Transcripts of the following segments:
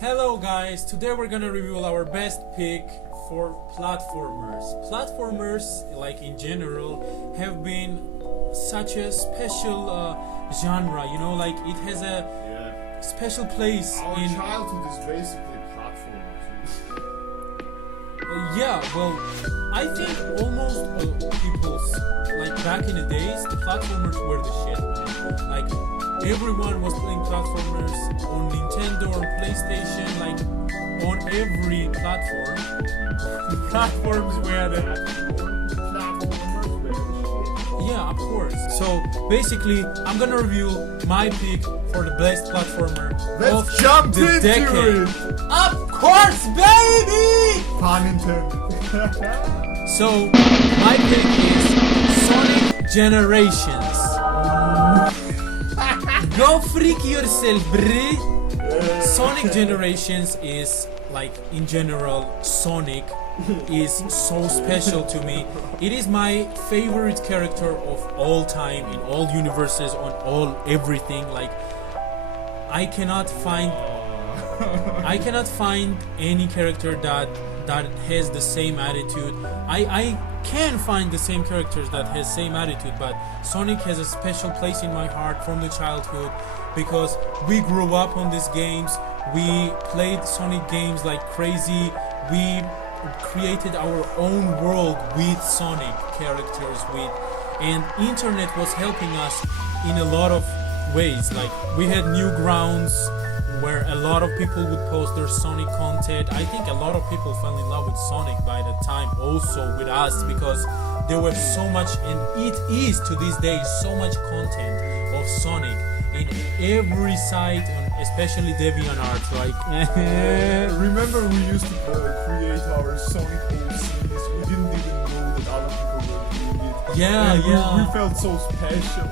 Hello guys, today we're gonna review our best pick for platformers. Platformers, like in general, have been such a special genre, you know, like it has a special place Our in... childhood is basically platformers. Yeah, well, I think almost people's, like back in the days, the platformers were the shit, man. Like, everyone was playing platformers on Nintendo or PlayStation, like, on every platform. The platforms were the... Yeah, of course. So, basically, I'm gonna review my pick for the best platformer Let's of jump the into decade. it! Of course, baby! Pun intended. So, my pick is Sonic Generations. Go freak yourself, bruh. Sonic Generations is, like, in general, Sonic is so special to me. It is my favorite character of all time, in all universes, on all everything. Like, I cannot find any character that has the same attitude. I can find the same characters that has same attitude, but Sonic has a special place in my heart from the childhood because we grew up on these games. We played Sonic games like crazy. We created our own world with Sonic characters, and internet was helping us in a lot of ways. Like, we had Newgrounds where a lot of people would post their Sonic content. I think a lot of people fell in love with Sonic by the time, also with us, because there was so much, and it is to this day so much content of Sonic in every site, especially DeviantArt. Like, Remember we used to create our Sonic OCs. We didn't even know that other people were doing it. Yeah, And yeah. We felt so special.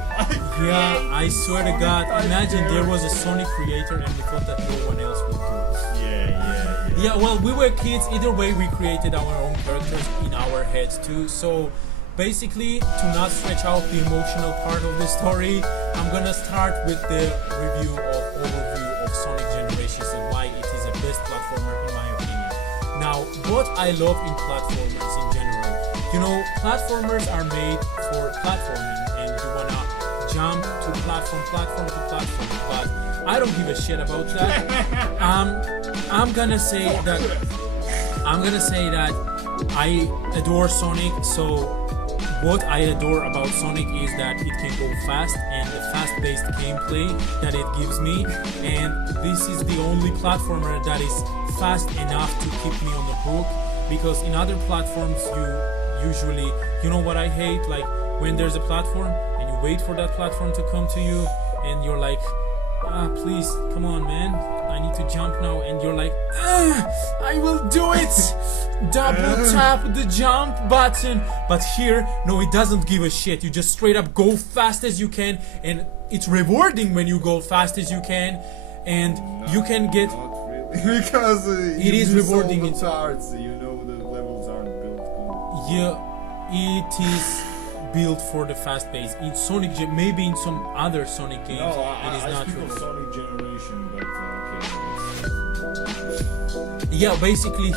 Yeah, I swear to God, imagine there was a Sonic creator and we thought that no one else would do it. Yeah. Yeah, well, we were kids. Either way, we created our own characters in our heads too. So basically, to not stretch out the emotional part of the story, I'm gonna start with the overview of Sonic Generations and why it is the best platformer in my opinion. Now, what I love in platformers in general, you know, platformers are made for platforming, and you wanna jump to platform to platform, but I don't give a shit about that. I'm gonna say that I adore Sonic. So what I adore about Sonic is that it can go fast, and the fast-paced gameplay that it gives me, and this is the only platformer that is fast enough to keep me on the hook, because in other platforms you usually, you know what I hate, like when there's a platform and you wait for that platform to come to you and you're like, please, come on man, I need to jump now, and you're like, I will do it. Double tap the jump button. But here, no, it doesn't give a shit. You just straight up go fast as you can, and it's rewarding when you go fast as you can, and you can get... Not really. Because it is rewarding in in charts, you know, the levels aren't built good. Yeah, it is built for the fast pace. In Sonic, maybe in some other Sonic games, No, it is I not speak true. of Sonic Generation, but Yeah, basically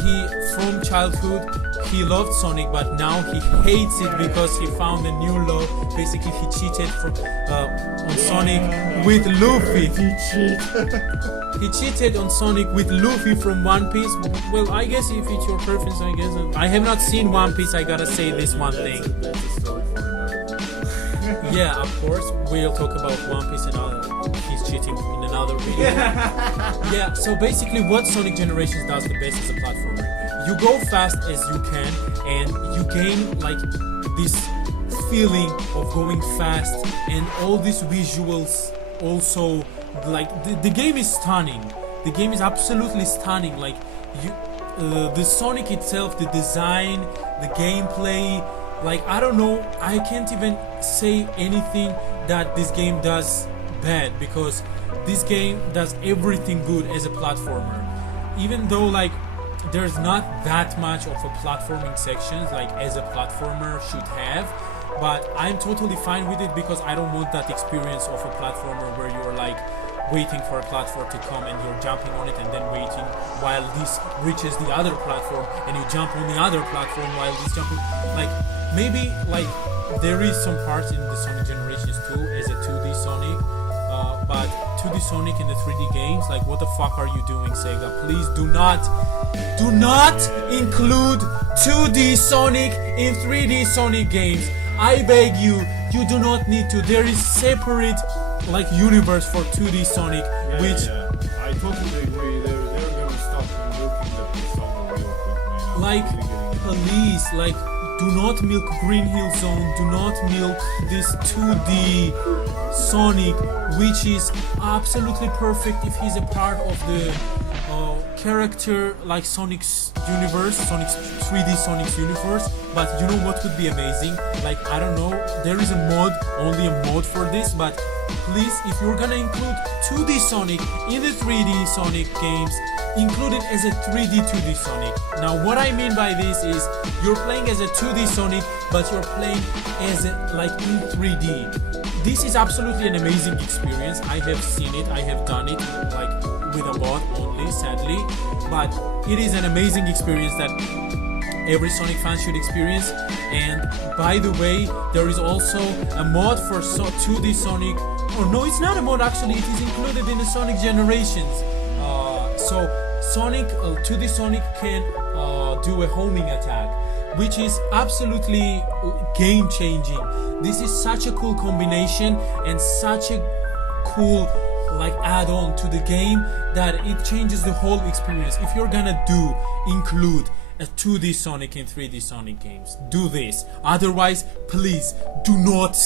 from childhood, he loved Sonic, but now he hates it because he found a new love. Basically, he cheated on Sonic with Luffy. He cheated on Sonic with Luffy from One Piece. Well, I guess if it's your preference, I guess. I have not seen One Piece, I gotta say this one thing. That's a story for another. Yeah, of course, we'll talk about One Piece and his cheating in another video. Yeah, so basically what Sonic Generations does the best as a platformer, you go fast as you can, and you gain like this feeling of going fast, and all these visuals also, like the game is stunning. The game is absolutely stunning. Like the Sonic itself, the design, the gameplay, like I don't know, I can't even say anything that this game does bad, because this game does everything good as a platformer. Even though like there's not that much of a platforming sections like as a platformer should have, but I'm totally fine with it because I don't want that experience of a platformer where you're like waiting for a platform to come and you're jumping on it and then waiting while this reaches the other platform and you jump on the other platform while this jumping. Like maybe like there is some parts in the Sonic Generations 2 as a 2D Sonic, but 2D Sonic in the 3D games, like what the fuck are you doing, Sega? Please do not include 2D Sonic in 3D Sonic games. I beg you, you do not need to. There is separate like universe for 2D Sonic, which I totally agree. They're gonna stop milking the saga real quick, man. like please, like do not milk Green Hill Zone, do not milk this 2D Sonic, which is absolutely perfect if he's a part of the character like Sonic's universe, Sonic's 3D Sonic's universe. But you know what would be amazing? Like I don't know, there is a mod, only a mod for this, but please, if you're gonna include 2D Sonic in the 3D Sonic games, include it as a 3D 2D Sonic. Now what I mean by this is you're playing as a 2D Sonic, but you're playing as a, like in 3D. This is absolutely an amazing experience. I have seen it, I have done it like with a mod only, sadly, but it is an amazing experience that every Sonic fan should experience. And by the way, there is also a mod for 2D Sonic. Oh no, it's not a mod actually, it is included in the Sonic Generations. So Sonic 2D Sonic can do a homing attack, which is absolutely game changing. This is such a cool combination and such a cool like add-on to the game that it changes the whole experience. If you're gonna include a 2D Sonic in 3D Sonic games, do this. Otherwise, please do not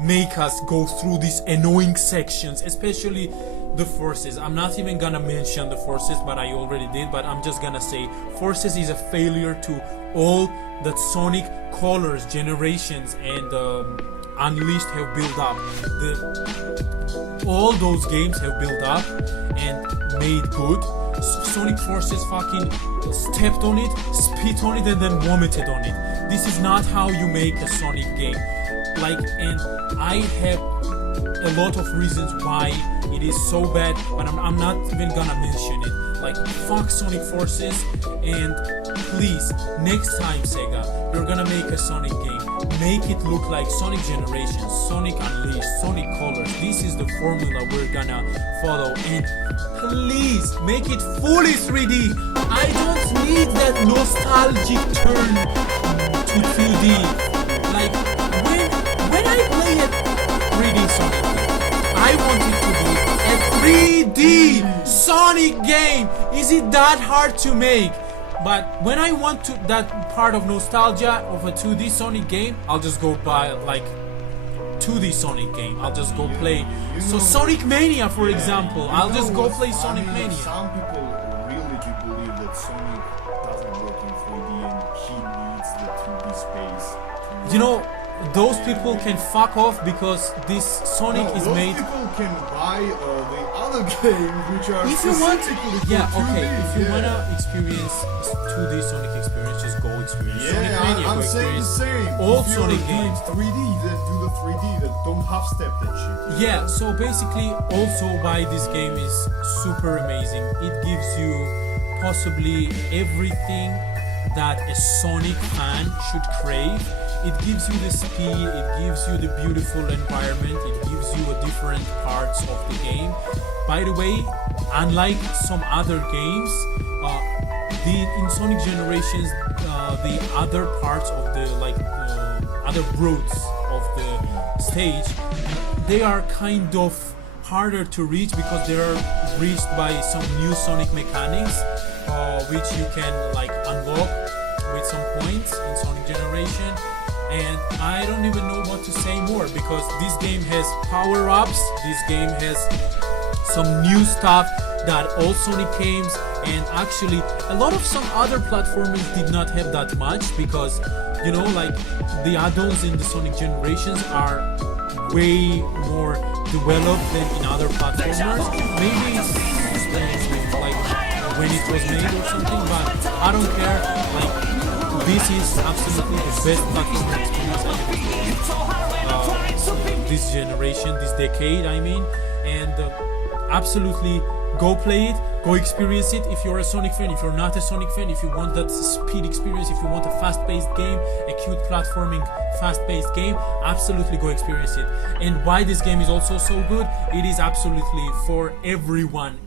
make us go through these annoying sections, especially the forces. I'm not even gonna mention the forces, but I already did. But I'm just gonna say forces is a failure to all that Sonic Colors, Generations, and Unleashed have built up. All those games have built up and made good. Sonic Forces fucking stepped on it, spit on it, and then vomited on it. This is not how you make a Sonic game. Like, and I have a lot of reasons why it is so bad, but I'm not even gonna mention it. Like, fuck Sonic Forces, and please, next time Sega, you're gonna make a Sonic game, make it look like Sonic Generations, Sonic Unleashed, Sonic Colors. This is the formula we're gonna follow, and please make it fully 3D. I don't need that nostalgic turn to 2D. Like, when I play a 3D Sonic game, I want it to be a 3D Sonic game. Is it that hard to make? But when I want to that part of nostalgia of a 2D Sonic game, I'll just go buy like 2D Sonic game. I'll just go play. So Sonic Mania, for example, I'll just go play Sonic Mania. Some people really do believe that Sonic doesn't work in 3D and he needs the 2D space. You know, those people can fuck off because this Sonic is made. Those people can buy the other games which are if you want, specifically for yeah, 2D. okay. If you wanna experience 2D Sonic experience, just go experience Sonic Yeah, Mania. I'm Go saying the experience same. all If you're Sonic doing games. 3D, then do the 3D. Then don't half step that shit. Yeah, so basically also why this game is super amazing. It gives you possibly everything that a Sonic fan should crave. It gives you the speed, it gives you the beautiful environment, it gives you a different parts of the game. By the way, unlike some other games, in Sonic Generations, the other parts of the other routes of the stage, they are kind of harder to reach because they are reached by some new Sonic mechanics, which you can like unlock with some points in Sonic Generation. And I don't even know what to say more because this game has power-ups, this game has some new stuff that all Sonic games, and actually a lot of some other platformers did not have that much because, you know, like the add-ons in the Sonic Generations are way more developed than in other platformers. Maybe it's like when it was made or something, but I don't care. Like, this is absolutely the best platform experience I have experienced this generation, this decade, I mean. And absolutely go play it, go experience it. If you're a Sonic fan, if you're not a Sonic fan, if you want that speed experience, if you want a fast-paced game, a cute platforming fast-paced game, absolutely go experience it. And why this game is also so good, it is absolutely for everyone,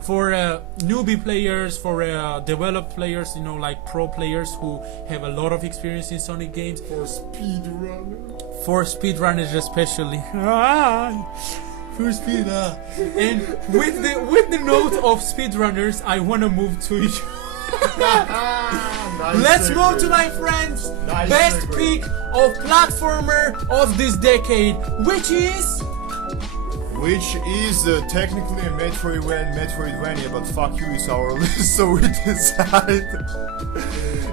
for newbie players, for developed players, you know, like pro players who have a lot of experience in Sonic games, For speedrunners. for speedrunners especially. For speed, and with the note of speedrunners, I wanna move to you. Nice Let's segue. move to my friends' Nice best segue. pick of platformer of this decade, which is Technically a Metroidvania, but fuck you, it's our list, so we decide.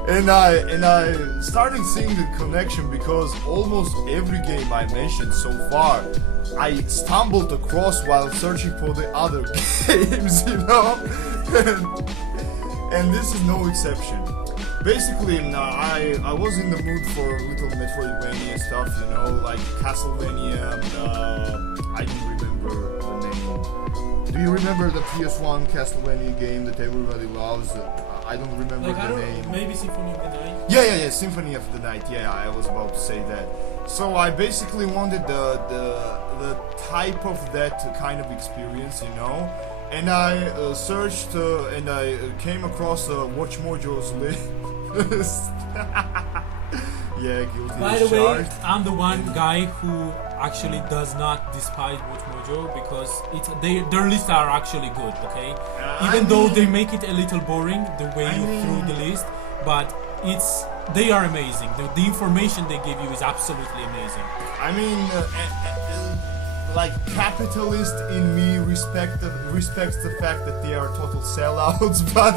and I started seeing the connection because almost every game I mentioned so far, I stumbled across while searching for the other games, you know, and this is no exception. Basically, I was in the mood for a little Metroidvania stuff, you know, like Castlevania. I don't remember the name. Do you remember the PS1 Castlevania game that everybody loves? I don't remember the name. maybe Symphony of the Night. Yeah, Symphony of the Night. Yeah, I was about to say that. So I basically wanted the type of that kind of experience, you know. And I searched and I came across Watch Mojo's list. Yeah, guilty By as the way, charged. I'm the one guy who actually does not despise Watch Mojo because their lists are actually good, okay? Even though they make it a little boring the way you threw the list, but they are amazing. The information they give you is absolutely amazing. I mean, like capitalist in me respects the fact that they are total sellouts, but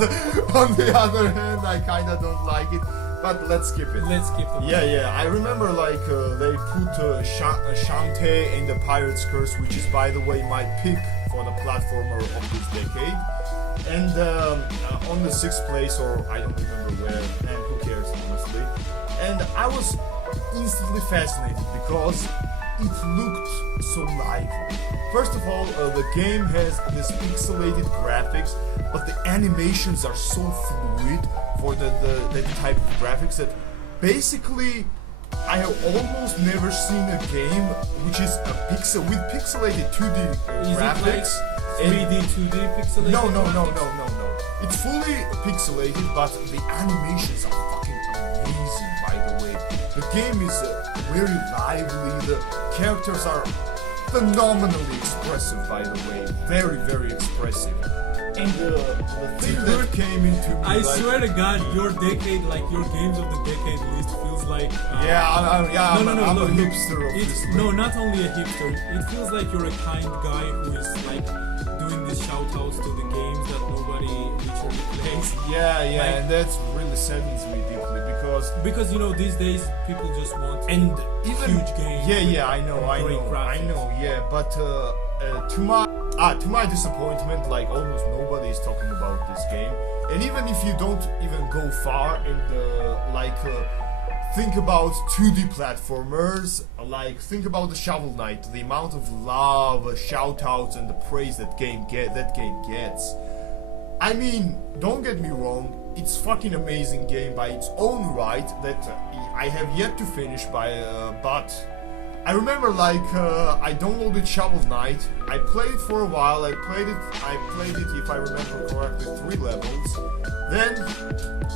on the other hand, I kinda don't like it. But let's skip it. Let's skip the Yeah. I remember like they put Shantae in the Pirate's Curse, which is by the way my pick for the platformer of this decade. And on the 6th place, or I don't remember where, and who cares honestly. And I was instantly fascinated because it looked so lively. First of all, the game has this pixelated graphics, but the animations are so fluid for the type of graphics that basically I have almost never seen a game which is a with pixelated 2D graphics. Is it like 3D, 2D pixelated? No. It's fully pixelated, but the animations are fucking amazing, by the way. The game is very lively, the characters are phenomenally expressive, by the way. Very, very expressive. And the thing that came into me, I swear to God, your decade, like your games of the decade list feels like... I'm a look, hipster of this list. No, not only a hipster. It feels like you're a kind guy who is like doing these shout-outs to the games that nobody literally plays. Yeah, Like- and that's really saddens me deeply Because you know these days people just want and even huge games. Yeah, I know, yeah, but to my disappointment, like almost nobody is talking about this game. And even if you don't even go far and think about 2D platformers, like think about the Shovel Knight, the amount of love, shout-outs, and the praise that game gets. I mean, don't get me wrong, it's fucking amazing game by its own right that I have yet to finish but I remember I downloaded Shovel Knight, I played it for a while, I played it if I remember correctly 3 levels, then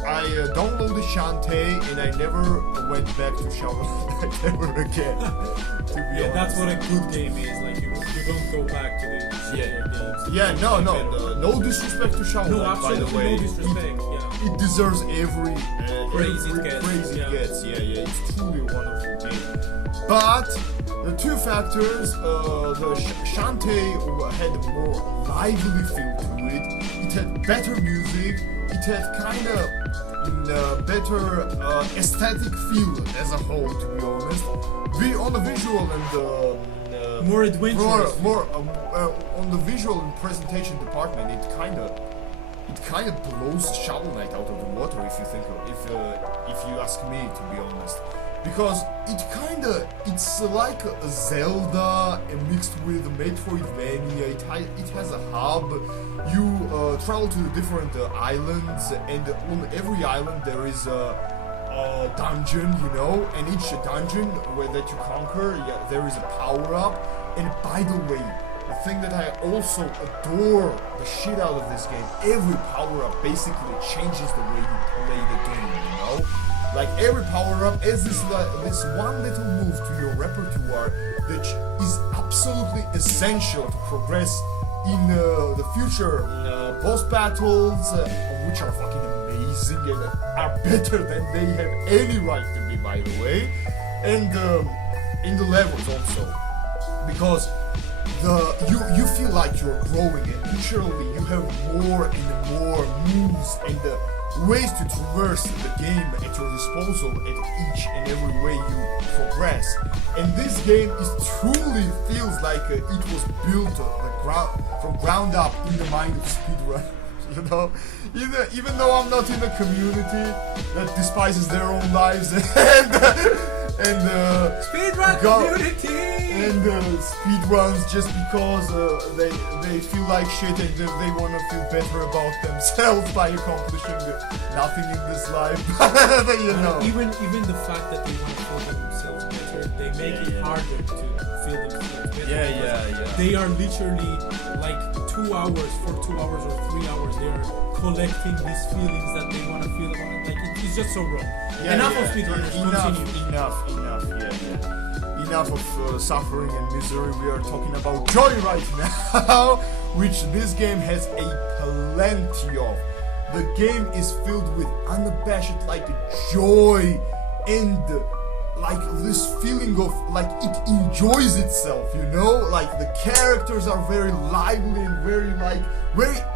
I downloaded Shantae and I never went back to Shovel Knight ever again, to be honest. That's what a good game is. Like you don't go back to the shittier games. Yeah, no disrespect to Shovel No, Knight, by the absolutely way. no disrespect. Yeah. It deserves every Praise it gets, praise it yeah. gets. Yeah, it's truly a wonderful game. But the two factors, the Shantae had a more lively feel to it. It had better music. It had kind of better aesthetic feel as a whole, to be honest. On the visual and More adventurous. more on the visual and presentation department, it kind of blows Shovel Knight out of the water if you ask me, to be honest. because it's like a Zelda mixed with Metroidvania. It has a hub. You travel to different islands, and on every island there is a dungeon, you know, and each dungeon that you conquer, there is a power up. And by the way, the thing that I also adore the shit out of this game, every power up basically changes the way you play the game, you know? Like every power up is this one little move to your repertoire that is absolutely essential to progress in the future boss battles, which are fucking amazing and are better than they have any right to be, by the way, and in the levels also, because you feel like you're growing, and literally you have more and more moves and ways to traverse the game at your disposal at each and every way you progress. And this game truly feels like it was built from ground up in the mind of speedrun. You know, even though I'm not in a community that despises their own lives and speedrun community and speedruns just because they feel like shit and they want to feel better about themselves by accomplishing nothing in this life. You know, even the fact that they want to feel themselves better, they make it harder to feel themselves better. Yeah. They are literally like 2 hours or 3 hours. They are collecting these feelings that they want to feel about it. Like it's just so wrong. Enough of speedrunners. Continue. Enough. Enough of suffering and misery. We are talking about joy right now, which this game has a plenty of. The game is filled with unabashed like joy and like this feeling of like it enjoys itself, you know, like the characters are very lively and very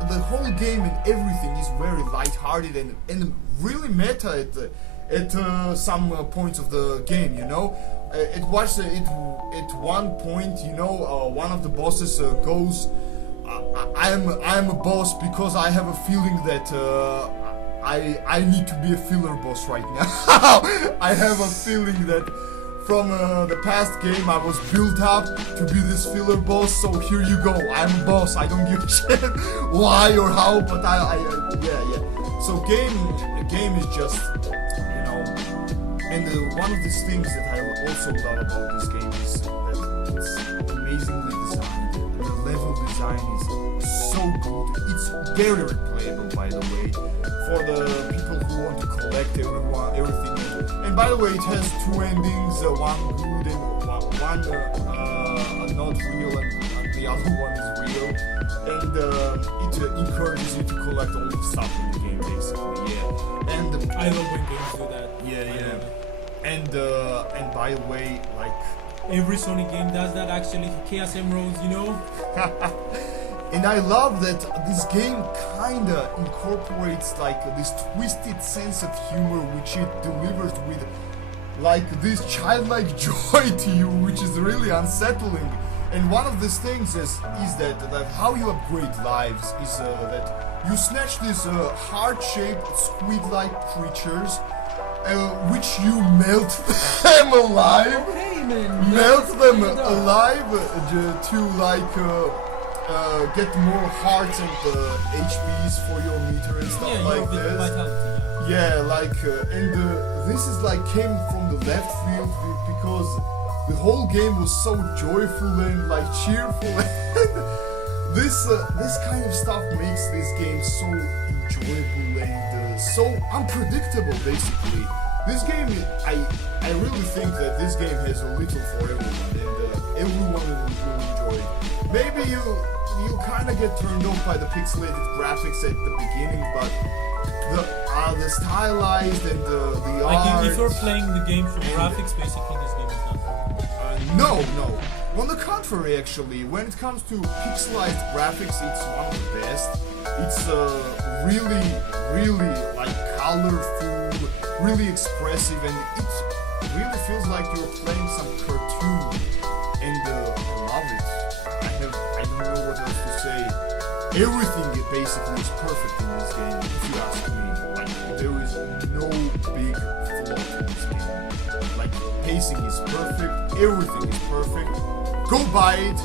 the whole game and everything is very lighthearted and really meta at some points of the game, you know. At one point, you know, one of the bosses goes, I am a boss because I have a feeling that I need to be a filler boss right now. I have a feeling that from the past game I was built up to be this filler boss, so here you go, I'm a boss, I don't give a shit why or how, but yeah. So game is just, you know, and one of these things that I also love about this game is that it's amazingly designed. The level design is so good. It's very replayable, by the way, for the people who want to collect everything. And by the way, it has two endings, one good and one not real, and the other one is real. And it encourages you to collect all the stuff in the game, basically. Yeah. And I love when games do that. Yeah. And by the way, like every Sonic game does that actually. Chaos Emeralds, you know. And I love that this game kinda incorporates like this twisted sense of humor which it delivers with like this childlike joy to you, which is really unsettling. And one of these things is that how you upgrade lives is that you snatch these heart-shaped squid-like creatures, which you melt them alive. Hey man, Melt them alive to like get more hearts and HPs for your meter and stuff like this. Vitality, Yeah, like and this is like came from the left field because the whole game was so joyful and like cheerful. This kind of stuff makes this game so enjoyable and so unpredictable. Basically, this game I really think that this game has a little for everyone, and everyone will enjoy it. Maybe you kind of get turned off by the pixelated graphics at the beginning, but the stylized and the like art. if you're playing the game for graphics, basically this game is not for you. No. On the contrary, actually, when it comes to pixelized graphics, it's one of the best. It's really like colorful, really expressive, and it really feels like you're playing some cartoon. And I love it. I don't know what else to say. everything basically is perfect in this game, if you ask me. Like, there is no big flaw in this game. Like, pacing is perfect, everything is perfect. Go buy it.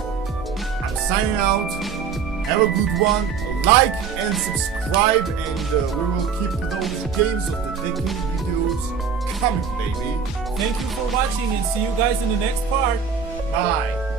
I'm signing out. Have a good one. Like and subscribe, and we will keep those games of the decade videos coming, baby. Thank you for watching, and see you guys in the next part. Bye.